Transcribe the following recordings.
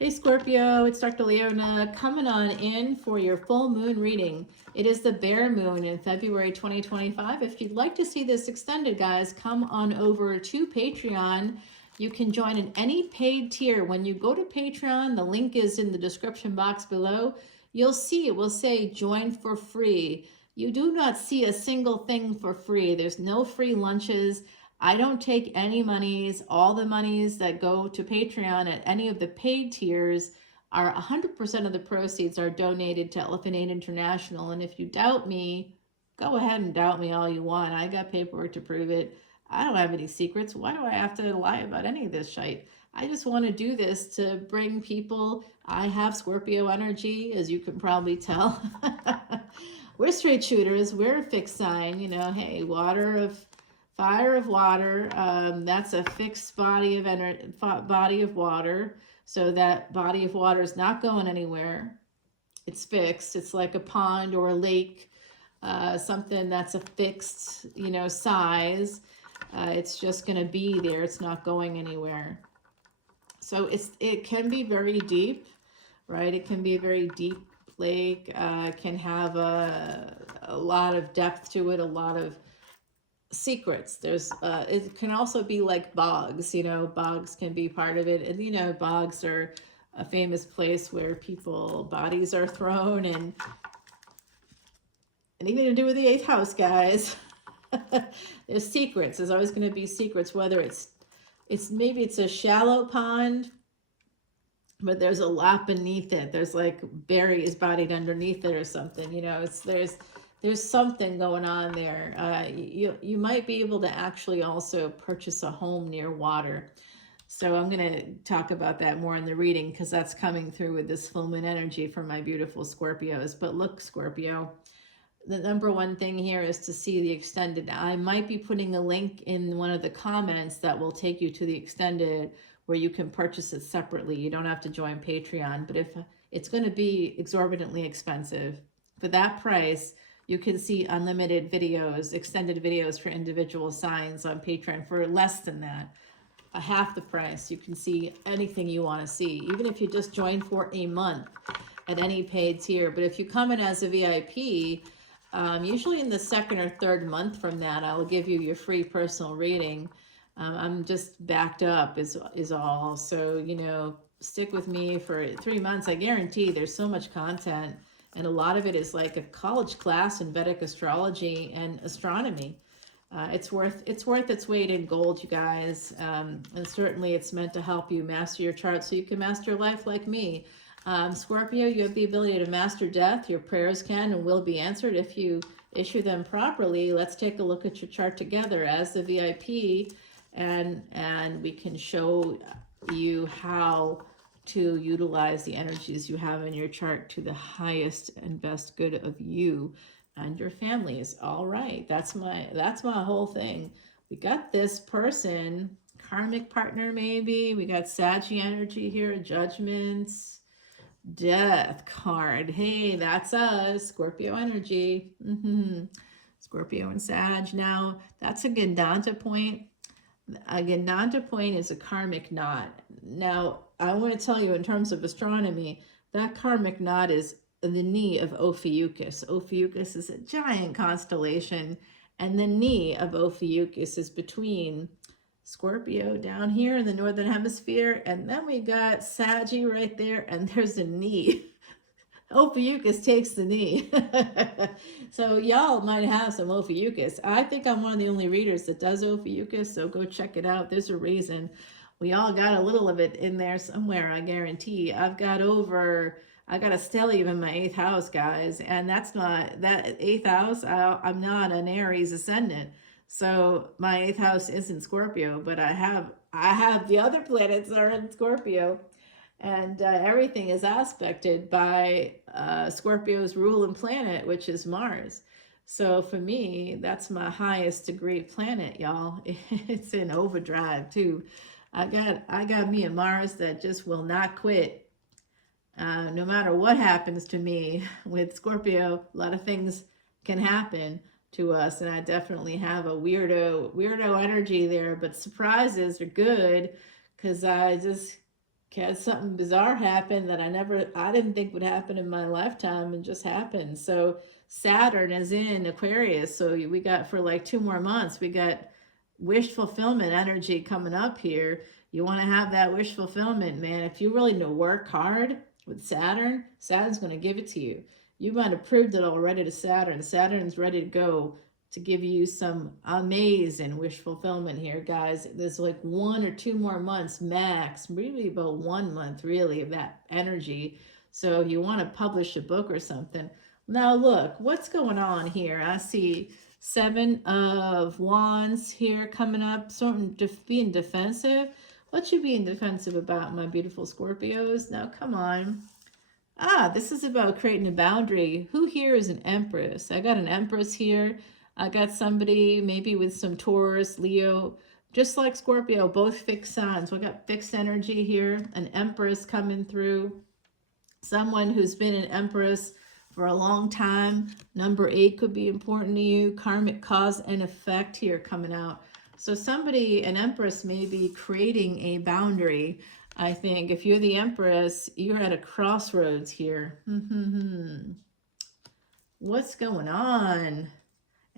Hey Scorpio, it's Dr. Leona coming on in for your full moon reading. It is the bare moon in February 2025. If you'd like to see this extended, guys, come on over to Patreon. You can join in any paid tier. When you go to Patreon, the link is in the description box below. You'll see it will say join for free. You do not see a single thing for free. There's no free lunches. I don't take any monies. All the monies that go to Patreon at any of the paid tiers are 100% of the proceeds are donated to Elephant Aid International. And if you doubt me, go ahead and doubt me all you want. I got paperwork to prove it. I don't have any secrets. Why do I have to lie about any of this shit? I just want to do this to bring people. I have Scorpio energy, as you can probably tell. We're straight shooters. We're a fixed sign. You know, hey, fire of water, that's a fixed body of water. So that body of water is not going anywhere. It's fixed. It's like a pond or a lake, something that's a fixed, size. It's just going to be there. It's not going anywhere. So it can be very deep, right? It can be a very deep lake. Can have a lot of depth to it, a lot of secrets. There's it can also be like bogs. Bogs can be part of it. And bogs are a famous place where bodies are thrown, and anything to do with the eighth house, guys. There's secrets. There's always going to be secrets, whether it's maybe it's a shallow pond, but there's a lot beneath it. There's like berries buried underneath it or something. There's something going on there. You might be able to actually also purchase a home near water. So I'm going to talk about that more in the reading, because that's coming through with this full moon energy for my beautiful Scorpios. But look, Scorpio, the number one thing here is to see the extended. I might be putting a link in one of the comments that will take you to the extended, where you can purchase it separately. You don't have to join Patreon, but if it's going to be exorbitantly expensive, for that price, you can see unlimited videos, extended videos for individual signs on Patreon for less than that. Half the price. You can see anything you want to see, even if you just join for a month at any paid tier. But if you come in as a VIP, usually in the second or third month from that, I'll give you your free personal reading. I'm just backed up is all. So, stick with me for 3 months. I guarantee there's so much content. And a lot of it is like a college class in Vedic astrology and astronomy. It's worth its weight in gold, you guys. And certainly it's meant to help you master your chart so you can master your life like me. Scorpio, you have the ability to master death. Your prayers can and will be answered if you issue them properly. Let's take a look at your chart together as the VIP, and we can show you how to utilize the energies you have in your chart to the highest and best good of you and your families. All right, that's my whole thing. We got this person, karmic partner maybe. We got Saggy energy here, judgments, death card. Hey, that's us, Scorpio energy. Scorpio and Sag. Now, that's a Gandanta point. A Gandanta point is a karmic knot. Now, I want to tell you, in terms of astronomy, that karmic knot is the knee of Ophiuchus. Ophiuchus is a giant constellation, and the knee of Ophiuchus is between Scorpio down here in the northern hemisphere, and then we got Saggy right there, and there's a knee. Ophiuchus takes the knee. So y'all might have some Ophiuchus. I think I'm one of the only readers that does Ophiuchus, so go check it out. There's a reason. We all got a little of it in there somewhere, I guarantee. I got a stellium in my 8th house, guys, and that 8th house, I'm not an Aries ascendant. So my 8th house isn't Scorpio, but I have the other planets that are in Scorpio. And everything is aspected by Scorpio's ruling planet, which is Mars. So for me, that's my highest degree planet, y'all. It's in overdrive too. I got me a Mars that just will not quit. No matter what happens to me with Scorpio, a lot of things can happen to us, and I definitely have a weirdo energy there. But surprises are good, because I just had something bizarre happen that I didn't think would happen in my lifetime, and just happened. So Saturn is in Aquarius, so we got for like 2 more months, we got wish fulfillment energy coming up here. You want to have that wish fulfillment, man. If you really know work hard with Saturn, Saturn's going to give it to you. You might have proved it already to Saturn. Saturn's ready to go to give you some amazing wish fulfillment here, guys. There's like 1 or 2 more months max, maybe about 1 month really of that energy. So if you want to publish a book or something. Now look, what's going on here? I see 7 of Wands here coming up, something being defensive. What you being defensive about, my beautiful Scorpios? Now come on. This is about creating a boundary. Who here is an Empress? I got an Empress here. I got somebody maybe with some Taurus, Leo, just like Scorpio, both fixed signs. We got fixed energy here, an Empress coming through. Someone who's been an Empress for a long time. Number 8 could be important to you. Karmic cause and effect here coming out. So somebody, an Empress, may be creating a boundary. I think if you're the Empress, you're at a crossroads here. What's going on?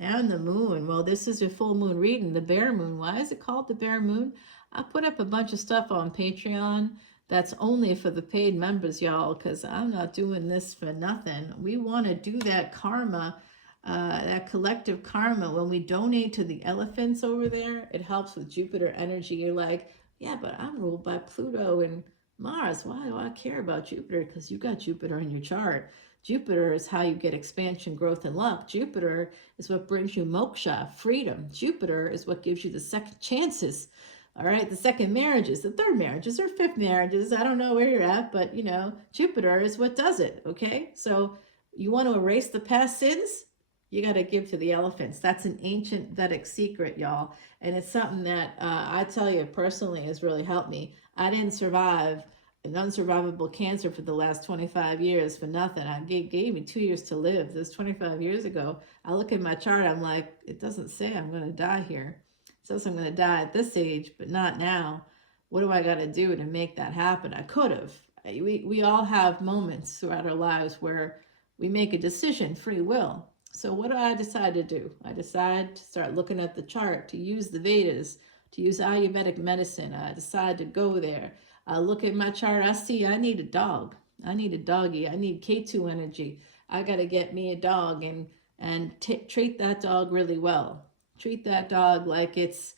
And the moon. Well, this is a full moon reading, the bare moon. Why is it called the bare moon? I put up a bunch of stuff on Patreon. That's only for the paid members, y'all, because I'm not doing this for nothing. We want to do that karma, that collective karma. When we donate to the elephants over there, it helps with Jupiter energy. You're like, yeah, but I'm ruled by Pluto and Mars. Why do I care about Jupiter? Because you got Jupiter in your chart. Jupiter is how you get expansion, growth, and luck. Jupiter is what brings you moksha, freedom. Jupiter is what gives you the second chances. All right, the second marriages, the third marriages, or fifth marriages. I don't know where you're at, but you know, Jupiter is what does it. Okay, so you want to erase the past sins? You got to give to the elephants. That's an ancient Vedic secret, y'all. And it's something that I tell you personally has really helped me. I didn't survive an unsurvivable cancer for the last 25 years for nothing. I gave me 2 years to live. This was 25 years ago. I look at my chart, I'm like, it doesn't say I'm going to die here. It says I'm going to die at this age, but not now. What do I got to do to make that happen? I could have. We all have moments throughout our lives where we make a decision, free will. So what do I decide to do? I decide to start looking at the chart, to use the Vedas, to use Ayurvedic medicine. I decide to go there. I look at my chart, I see I need a dog. I need a doggy. I need K2 energy. I got to get me a dog and treat that dog really well. Treat that dog like it's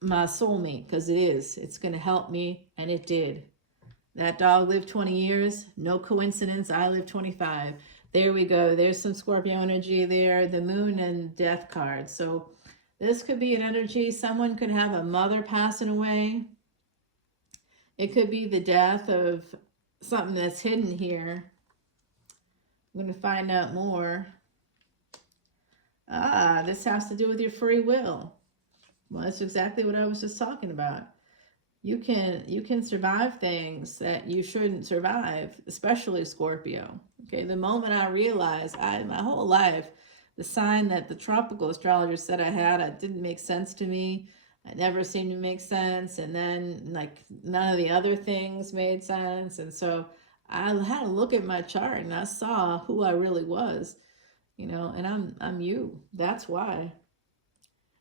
my soulmate, because it is. It's going to help me, and it did. That dog lived 20 years. No coincidence. I lived 25. There we go. There's some Scorpio energy there. The moon and death card. So this could be an energy. Someone could have a mother passing away. It could be the death of something that's hidden here. I'm going to find out more. This has to do with your free will. Well, that's exactly what I was just talking about. You can survive things that you shouldn't survive, especially Scorpio. Okay, the moment I realized, my whole life, the sign that the tropical astrologer said I had, it didn't make sense to me. It never seemed to make sense. And then like none of the other things made sense. And so I had to look at my chart and I saw who I really was, you know, and I'm you. That's why.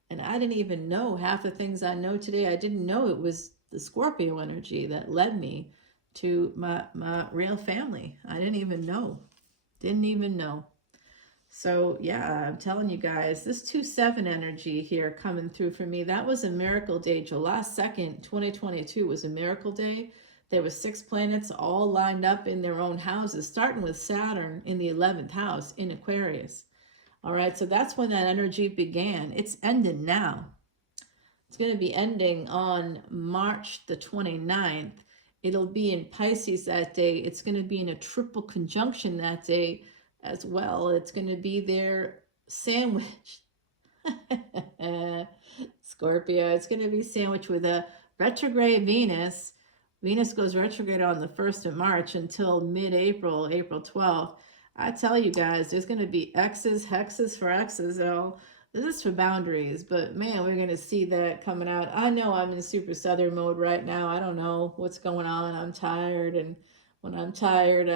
And I didn't even know half the things I know today. I didn't know it was the Scorpio energy that led me to my real family. I didn't even know. Didn't even know. So yeah, I'm telling you guys, this 2-7 energy here coming through for me, that was a miracle day. July 2nd, 2022 was a miracle day. There were 6 planets all lined up in their own houses, starting with Saturn in the 11th house in Aquarius. All right, so that's when that energy began. It's ending now. It's going to be ending on March the 29th. It'll be in Pisces that day. It's going to be in a triple conjunction that day as well. It's going to be their sandwich. Scorpio, it's going to be sandwiched with a retrograde Venus. Venus goes retrograde on the 1st of March until mid-April, April 12th. I tell you guys, there's going to be X's, hexes for X's, though. This is for boundaries, but man, we're going to see that coming out. I know I'm in super southern mode right now. I don't know what's going on. I'm tired, and when I'm tired,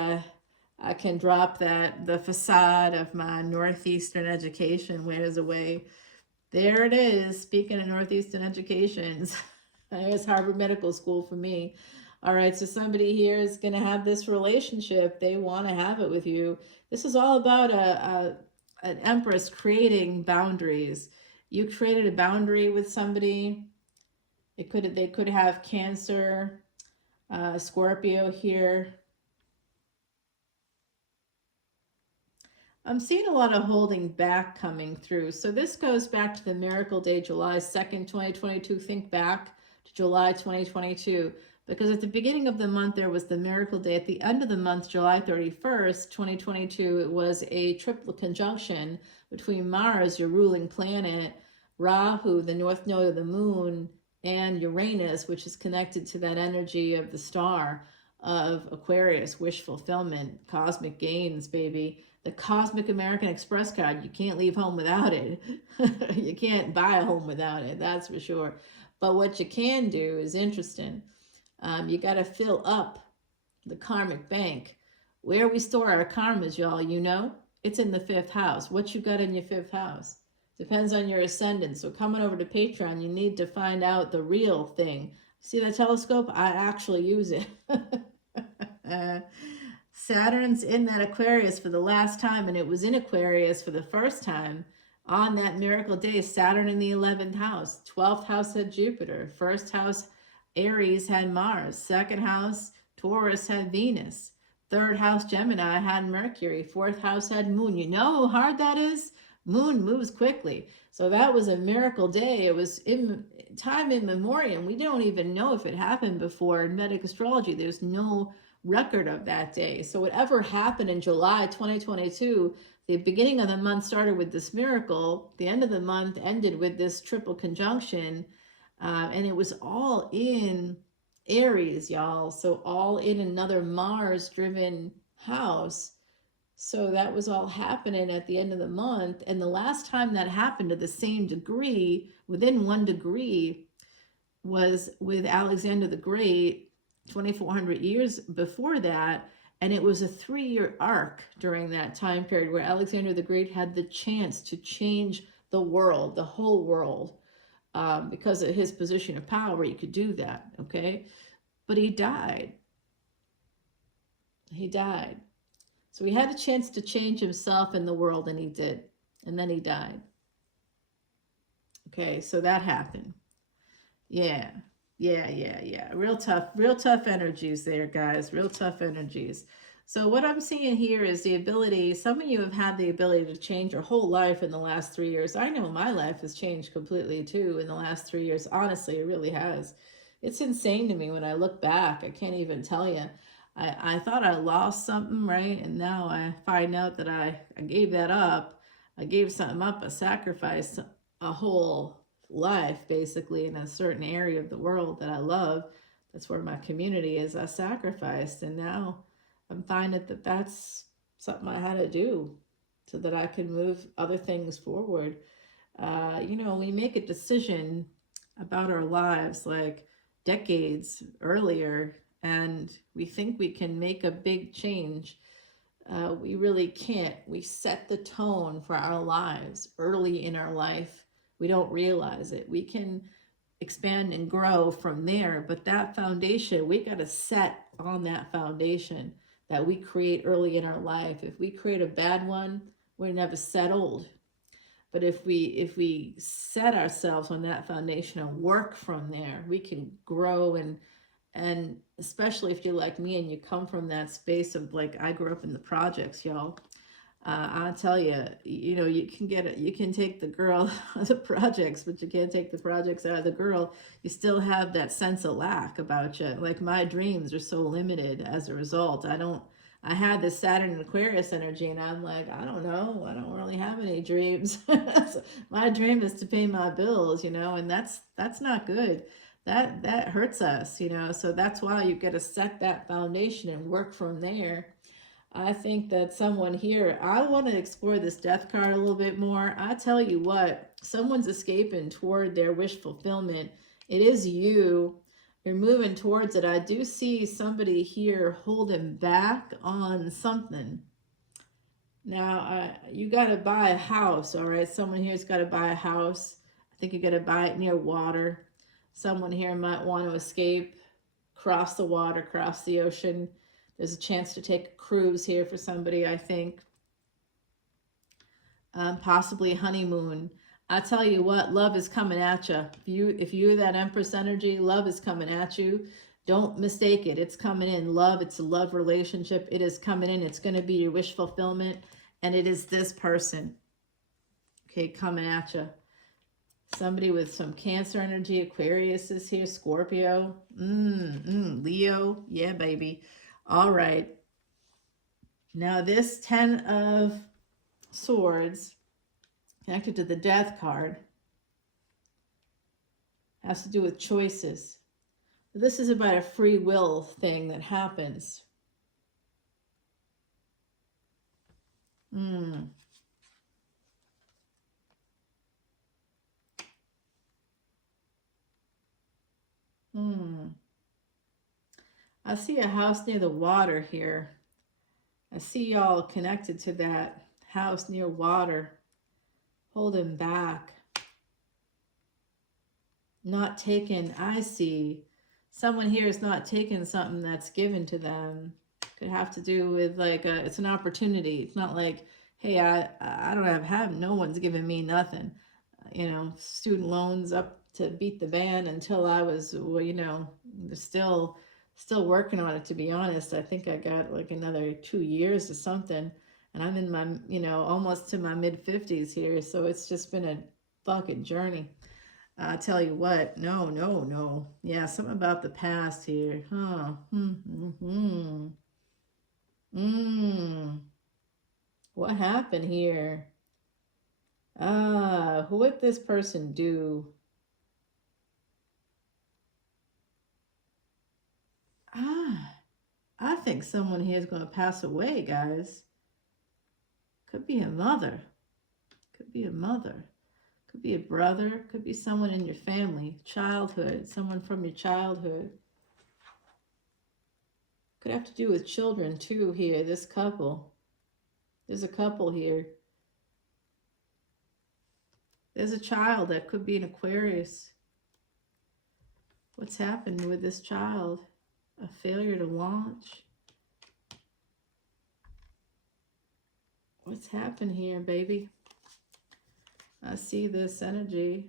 I can drop the facade of my Northeastern education wears away. There it is. Speaking of Northeastern educations, there's Harvard Medical School for me. All right, so somebody here is going to have this relationship. They want to have it with you. This is all about an empress creating boundaries. You created a boundary with somebody. They could have Cancer, Scorpio here. I'm seeing a lot of holding back coming through. So this goes back to the miracle day, July 2nd, 2022. Think back to July 2022. Because at the beginning of the month, there was the miracle day. At the end of the month, July 31st, 2022, it was a triple conjunction between Mars, your ruling planet, Rahu, the north node of the moon, and Uranus, which is connected to that energy of the star of Aquarius, wish fulfillment, cosmic gains, baby. The Cosmic American Express card, you can't leave home without it. You can't buy a home without it, that's for sure. But what you can do is interesting. You got to fill up the karmic bank. Where we store our karmas, y'all, you know, it's in the 5th house. What you got in your 5th house depends on your ascendant. So coming over to Patreon, you need to find out the real thing. See that telescope? I actually use it. Saturn's in that Aquarius for the last time, and it was in Aquarius for the first time on that miracle day. Saturn in the 11th house. 12th house had Jupiter. 1st house, Aries, had Mars. 2nd house, Taurus, had Venus. 3rd house, Gemini, had Mercury. 4th house had Moon. You know how hard that is? Moon moves quickly. So that was a miracle day. It was in time in memoriam. We don't even know if it happened before in Vedic astrology. There's no record of that day. So whatever happened in July 2022, the beginning of the month started with this miracle. The end of the month ended with this triple conjunction. And it was all in Aries, y'all. So all in another Mars-driven house. So that was all happening at the end of the month. And the last time that happened to the same degree, within 1 degree, was with Alexander the Great, 2,400 years before that. And it was a 3-year arc during that time period where Alexander the Great had the chance to change the world, the whole world, because of his position of power. He could do that, okay? But he died. He died. So he had a chance to change himself in the world, and he did. And then he died. Okay, so that happened. Yeah. Real tough energies there, guys. Real tough energies. So what I'm seeing here is the ability, some of you have had the ability to change your whole life in the last 3 years. I know my life has changed completely too in the last 3 years. Honestly, it really has. It's insane to me when I look back. I can't even tell you. I thought I lost something, right? And now I find out that I gave that up. I gave something up. I sacrificed a whole life, basically, in a certain area of the world that I love. That's where my community is. I sacrificed, and now I'm finding that that's something I had to do so that I can move other things forward. You know, we make a decision about our lives like decades earlier, and we think we can make a big change. We really can't. We set the tone for our lives early in our life. We don't realize it. We can expand and grow from there, but that foundation, we got to set on that foundation that we create early in our life. If we create a bad one, we're never settled. But if we set ourselves on that foundation and work from there, we can grow. And especially if you're like me and you come from that space of, like, I grew up in the projects, y'all. I'll tell you, you know, you can take the girl out of the projects, but you can't take the projects out of the girl. You still have that sense of lack about you. Like, my dreams are so limited as a result. I had this Saturn and Aquarius energy, and I'm like, I don't know. I don't really have any dreams. So my dream is to pay my bills, you know, and that's not good. That hurts us, you know. So that's why you got to set that foundation and work from there. I think that someone here, I want to explore this death card a little bit more. I tell you what, someone's escaping toward their wish fulfillment. It is you. You're moving towards it. I do see somebody here holding back on something. Now, you got to buy a house, all right? Someone here's got to buy a house. I think you got to buy it near water. Someone here might want to escape, cross the water, cross the ocean. There's a chance to take a cruise here for somebody, I think. Possibly honeymoon. I tell you what, love is coming at you. If you're that Empress energy, love is coming at you. Don't mistake it. It's coming in. Love, it's a love relationship. It is coming in. It's going to be your wish fulfillment. And it is this person, okay, coming at you. Somebody with some Cancer energy. Aquarius is here. Scorpio. Leo. Yeah, baby. All right. Now this 10 of Swords, connected to the Death card, has to do with choices. This is about a free will thing that happens. I see a house near the water here. I see y'all connected to that house near water, holding back, not taking. I see someone here is not taking something that's given to them. Could have to do with like it's an opportunity. It's not like, hey, I don't have no one's giving me nothing. You know, student loans up to beat the band until I was, well, you know, still working on it, to be honest. I think I got like another 2 years or something, and I'm in my, you know, almost to my mid-50s here, so it's just been a fucking journey. I tell you what, no. Yeah, something about the past here, huh? What happened here? What would this person do? I think someone here is going to pass away, guys. Could be a mother. Could be a mother. Could be a brother. Could be someone in your family. Childhood. Someone from your childhood. Could have to do with children, too, here. This couple. There's a couple here. There's a child that could be an Aquarius. What's happened with this child? A failure to launch. What's happened here, baby? I see this energy.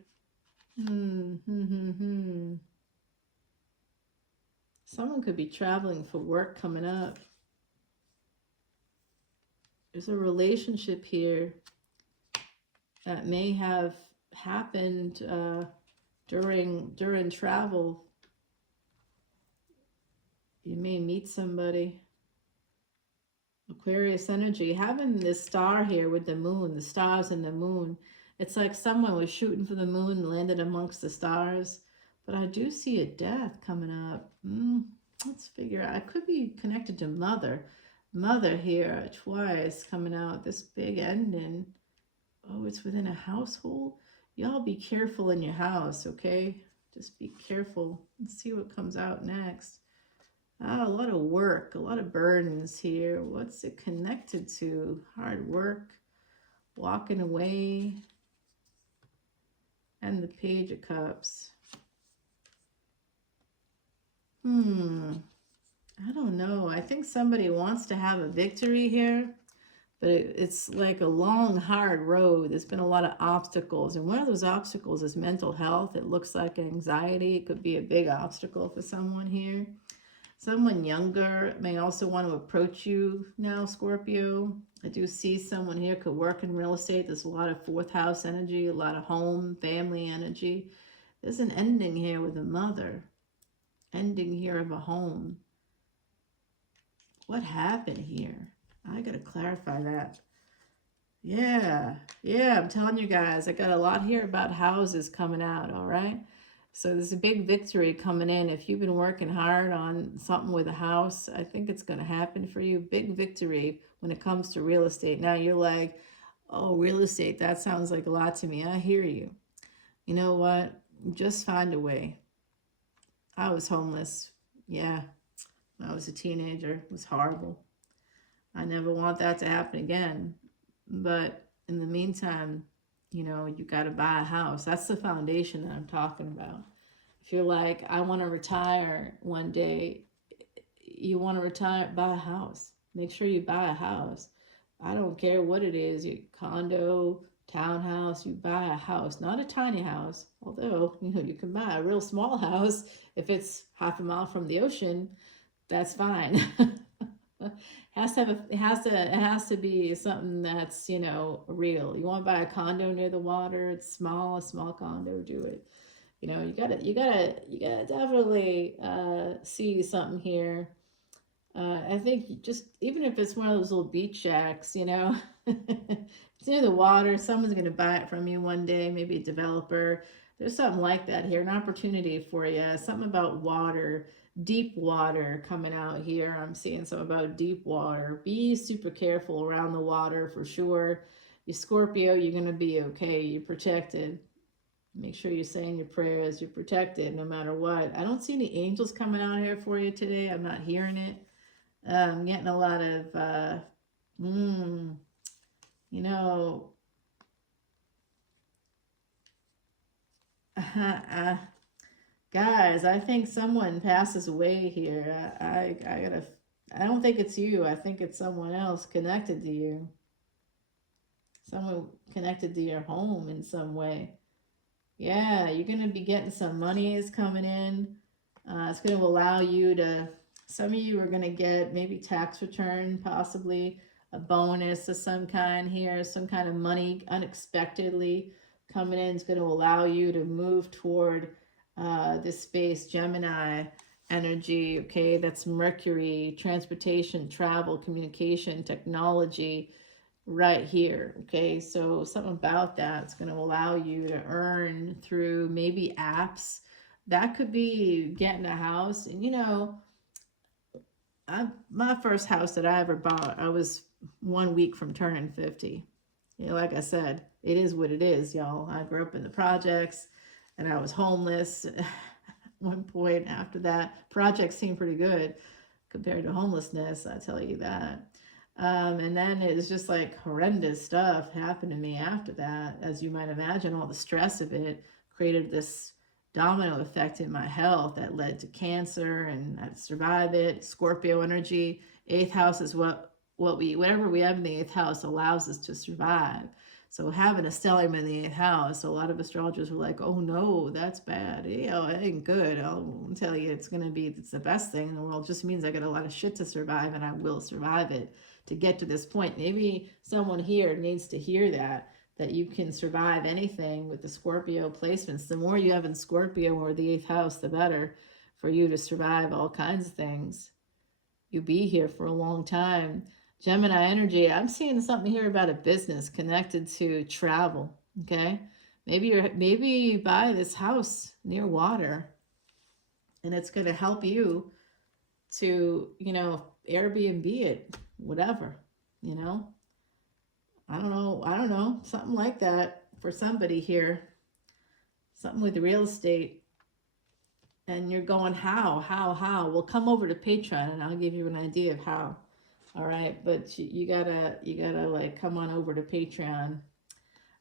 Someone could be traveling for work coming up. There's a relationship here that may have happened during travel. You may meet somebody. Aquarius energy, having this star here with the moon, the stars and the moon. It's like someone was shooting for the moon and landed amongst the stars. But I do see a death coming up. Let's figure out. I could be connected to mother. Mother here twice coming out. This big ending. Oh, it's within a household. Y'all be careful in your house, okay? Just be careful. Let's see what comes out next. A lot of work, a lot of burdens here. What's it connected to? Hard work, walking away, and the Page of Cups. I don't know. I think somebody wants to have a victory here, but it's like a long, hard road. There's been a lot of obstacles, and one of those obstacles is mental health. It looks like anxiety. It could be a big obstacle for someone here. Someone younger may also want to approach you now, Scorpio. I do see someone here could work in real estate. There's a lot of fourth house energy, a lot of home, family energy. There's an ending here with a mother. Ending here of a home. What happened here? I got to clarify that. Yeah, I'm telling you guys, I got a lot here about houses coming out, all right? So there's a big victory coming in. If you've been working hard on something with a house, I think it's going to happen for you. Big victory when it comes to real estate. Now you're like, oh, real estate, that sounds like a lot to me. I hear you. You know what? Just find a way. I was homeless. Yeah, when I was a teenager. It was horrible. I never want that to happen again. But in the meantime, you got to buy a house. That's the foundation that I'm talking about. If you're like, I want to retire one day, you want to retire, buy a house. Make sure you buy a house. I don't care what it is, your condo, townhouse, you buy a house, not a tiny house. Although, you can buy a real small house if it's half a mile from the ocean, that's fine. It has to be something that's, real. You want to buy a condo near the water, it's small, a small condo, do it. You gotta definitely see something here. I think just even if it's one of those little beach shacks, it's near the water, someone's gonna buy it from you one day, maybe a developer. There's something like that here, an opportunity for you. Something about water, deep water coming out here. I'm seeing something about deep water. Be super careful around the water for sure. You Scorpio, you're gonna be okay. You're protected. Make sure you're saying your prayers. You're protected no matter what. I don't see any angels coming out here for you today. I'm not hearing it. I'm getting a lot of, you know, guys, I think someone passes away here. I don't think it's you. I think it's someone else connected to you. Someone connected to your home in some way. Yeah, you're going to be getting some money is coming in. It's going to allow you to, some of you are going to get maybe tax return, possibly a bonus of some kind here, some kind of money unexpectedly coming in. Is going to allow you to move toward this space, Gemini energy, okay? That's Mercury, transportation, travel, communication, technology, right here, okay? So something about that's going to allow you to earn through maybe apps. That could be getting a house. And my first house that I ever bought, I was 1 week from turning 50. Like I said, it is what it is, y'all. I grew up in the projects and I was homeless at one point. After that, projects seemed pretty good compared to homelessness, I tell you that. And then it was just like horrendous stuff happened to me after that. As you might imagine, all the stress of it created this domino effect in my health that led to cancer, and I survived it. Scorpio energy, 8th house is whatever we have in the 8th house allows us to survive. So having a stellium in the 8th house, a lot of astrologers were like, oh no, that's bad. It ain't good. I'll tell you, it's the best thing in the world. It just means I got a lot of shit to survive, and I will survive it to get to this point. Maybe someone here needs to hear that you can survive anything with the Scorpio placements. The more you have in Scorpio or the 8th house, the better for you to survive all kinds of things. You'll be here for a long time. Gemini energy, I'm seeing something here about a business connected to travel, okay? Maybe you buy this house near water, and it's going to help you to, Airbnb it, whatever, I don't know, something like that for somebody here, something with real estate. And you're going, how? Well, come over to Patreon and I'll give you an idea of how. All right, but you gotta like come on over to Patreon.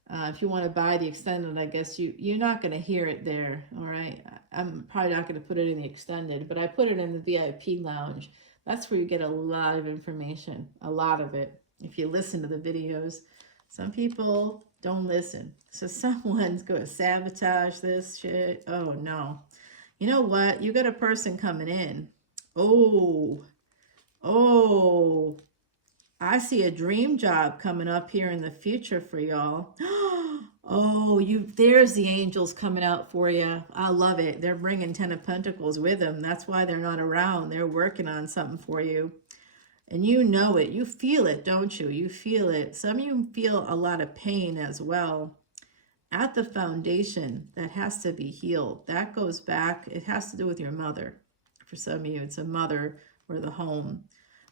If you want to buy the extended, I guess you're not gonna hear it there. All right, I'm probably not gonna put it in the extended, but I put it in the VIP lounge. That's where you get a lot of information, a lot of it. If you listen to the videos, some people don't listen, so someone's going to sabotage this shit. Oh no, you know what? You got a person coming in. Oh, I see a dream job coming up here in the future for y'all. There's the angels coming out for you. I love it. They're bringing 10 of Pentacles with them. That's why they're not around. They're working on something for you. And you know it. You feel it, don't you? You feel it. Some of you feel a lot of pain as well. at the foundation that has to be healed. That goes back, it has to do with your mother. For some of you, it's a mother or the home.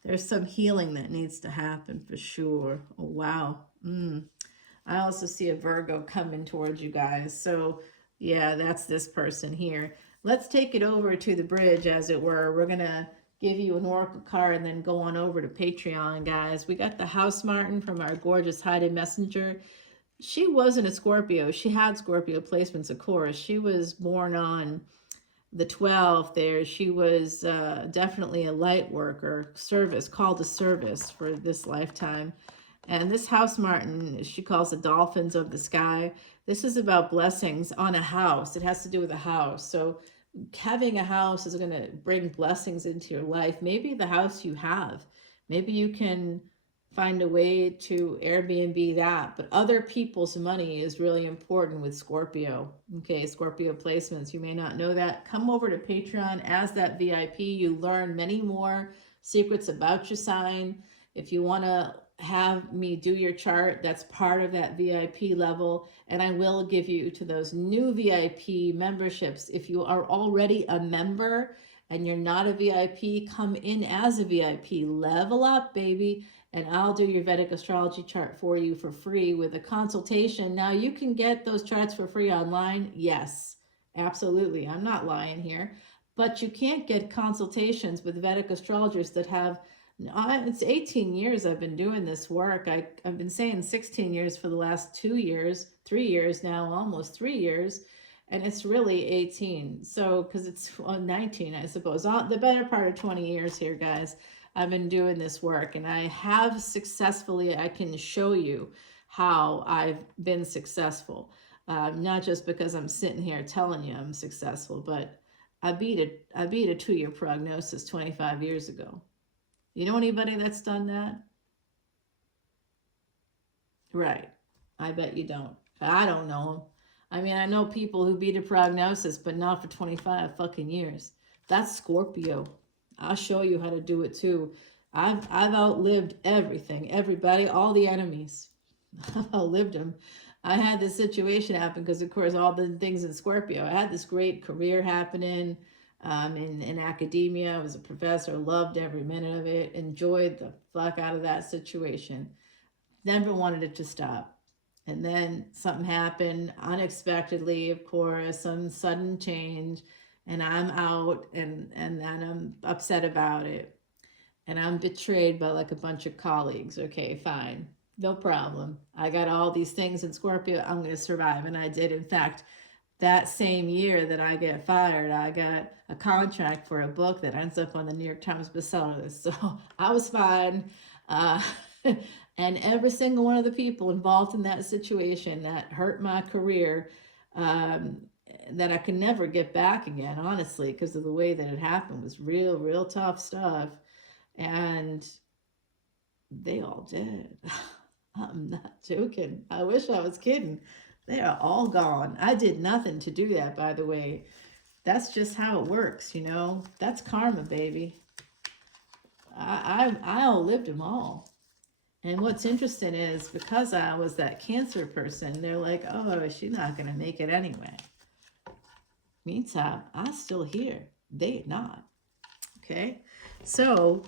There's some healing that needs to happen for sure. Oh, wow. I also see a Virgo coming towards you guys. So, yeah, that's this person here. Let's take it over to the bridge, as it were. We're going to give you an oracle card and then go on over to Patreon, guys. We got the House Martin from our gorgeous Hidden Messenger. She wasn't a Scorpio. She had Scorpio placements, of course. She was born on the 12th there. She was definitely a light worker, service, called to service for this lifetime. And this House Martin, she calls the dolphins of the sky. This is about blessings on a house. It has to do with a house. So having a house is going to bring blessings into your life. Maybe the house you have. Maybe you can find a way to Airbnb that. But other people's money is really important with Scorpio. Okay, Scorpio placements. You may not know that. Come over to Patreon as that VIP. You learn many more secrets about your sign. If you want to have me do your chart, that's part of that VIP level, and I will give you to those new VIP memberships. If you are already a member and you're not a VIP, come in as a VIP, level up, baby, and I'll do your Vedic astrology chart for you for free with a consultation. Now, you can get those charts for free online. Yes, absolutely, I'm not lying here, but you can't get consultations with Vedic astrologers that have it's 18 years I've been doing this work. I've been saying 16 years for the last 2 years, 3 years now, almost 3 years, and it's really 18. So, because it's 19, I suppose. The better part of 20 years here, guys, I've been doing this work, and I have successfully, I can show you how I've been successful. Not just because I'm sitting here telling you I'm successful, but I beat a 2-year prognosis 25 years ago. You know anybody that's done that? Right. I bet you don't. I don't know them. I mean, I know people who beat a prognosis, but not for 25 fucking years. That's Scorpio. I'll show you how to do it too. I've outlived everything, everybody, all the enemies. I've outlived them. I had this situation happen because, of course, all the things in Scorpio. I had this great career happening. In academia, I was a professor, loved every minute of it, enjoyed the fuck out of that situation, never wanted it to stop. And then something happened unexpectedly, of course, some sudden change, and I'm out, and I'm upset about it, and I'm betrayed by like a bunch of colleagues. Okay, fine, no problem. I got all these things in Scorpio, I'm going to survive, and I did. In fact, that same year that I get fired, I got a contract for a book that ends up on the New York Times bestseller list. So I was fine. And every single one of the people involved in that situation that hurt my career, that I can never get back again, honestly, because of the way that it happened, was real tough stuff. And they all did. I'm not joking. I wish I was kidding. They are all gone. I did nothing to do that, by the way. That's just how it works, you know. That's karma, baby. I outlived them all. And what's interesting is because I was that Cancer person, they're like, oh, she's not going to make it anyway. Meantime, I'm still here. They not. Okay? So,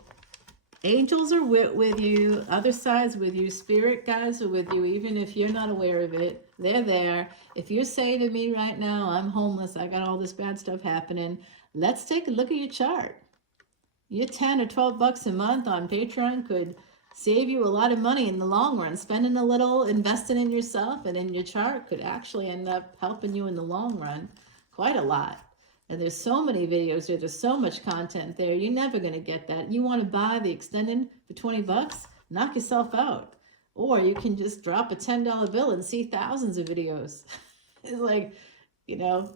angels are with you. Other sides with you. Spirit guides are with you, even if you're not aware of it. They're there. If you're saying to me right now, I'm homeless, I got all this bad stuff happening, let's take a look at your chart. Your 10 or 12 bucks a month on Patreon could save you a lot of money in the long run. Spending a little, investing in yourself and in your chart could actually end up helping you in the long run quite a lot. And there's so many videos there. There's so much content there. You're never going to get that. You want to buy the extended for 20 bucks? Knock yourself out. Or you can just drop a $10 bill and see thousands of videos. It's like, you know,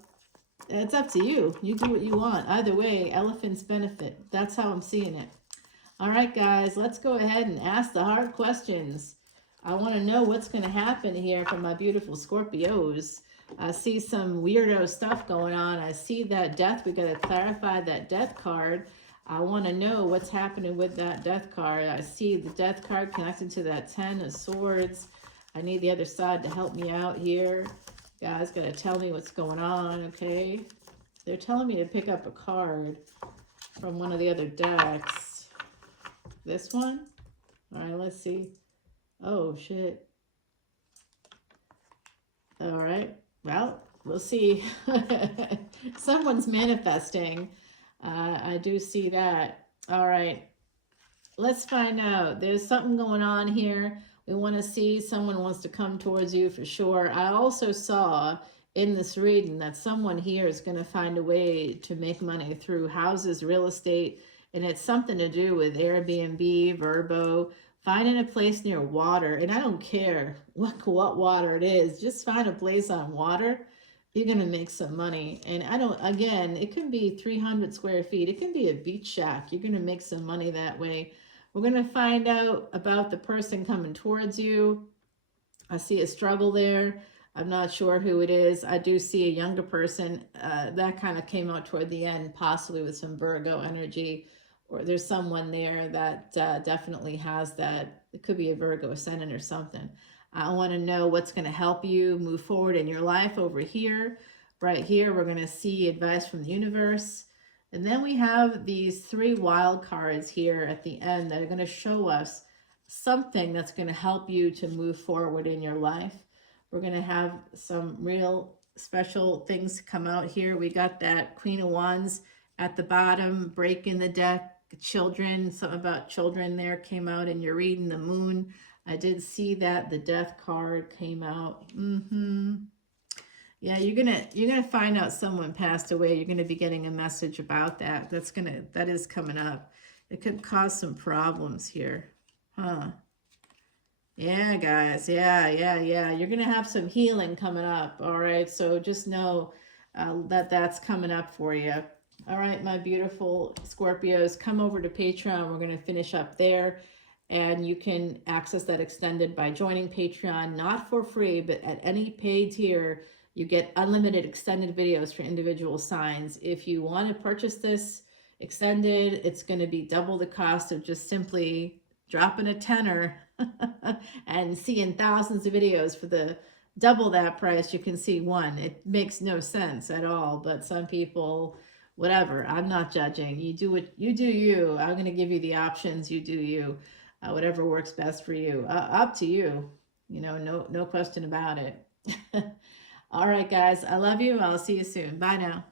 it's up to you. You do what you want. Either way, elephants benefit. That's how I'm seeing it. All right, guys, let's go ahead and ask the hard questions. I want to know what's going to happen here for my beautiful Scorpios. I see some weirdo stuff going on. I see that death. We got to clarify that death card. I want to know what's happening with that death card. I see the death card connected to that 10 of swords. I need the other side to help me out here. Guys, gotta tell me what's going on, okay? They're telling me to pick up a card from one of the other decks. This one? All right, let's see. Oh, shit. All right. Well, we'll see. Someone's manifesting. I do see that. All right. Let's find out. There's something going on here. We want to see someone wants to come towards you for sure. I also saw in this reading that someone here is going to find a way to make money through houses, real estate, and it's something to do with Airbnb, Verbo, finding a place near water. And I don't care what water it is, just find a place on water. You're going to make some money. And I don't, again, it can be 300 square feet. It can be a beach shack. You're going to make some money that way. We're going to find out about the person coming towards you. I see a struggle there. I'm not sure who it is. I do see a younger person. That kind of came out toward the end, possibly with some Virgo energy. Or there's someone there that definitely has that. It could be a Virgo ascendant or something. I want to know what's going to help you move forward in your life over here. Right here, we're going to see advice from the universe. And then we have these 3 wild cards here at the end that are going to show us something that's going to help you to move forward in your life. We're going to have some real special things come out here. We got that Queen of Wands at the bottom, break in the deck, children, something about children there came out, and you're reading the moon. I did see that the death card came out. Yeah, you're gonna find out someone passed away. You're gonna be getting a message about that. That is coming up. It could cause some problems here. Huh. Yeah, guys. Yeah. You're gonna have some healing coming up. All right. So just know that that's coming up for you. All right, my beautiful Scorpios, come over to Patreon. We're gonna finish up there. And you can access that extended by joining Patreon, not for free, but at any paid tier, you get unlimited extended videos for individual signs. If you want to purchase this extended, it's going to be double the cost of just simply dropping a tenner and seeing thousands of videos for the double that price. You can see one. It makes no sense at all, but some people, whatever, I'm not judging. You do what you do you. I'm going to give you the options. You do you. Whatever works best for you. Up to you. You know, no question about it. All right, guys. I love you. I'll see you soon. Bye now.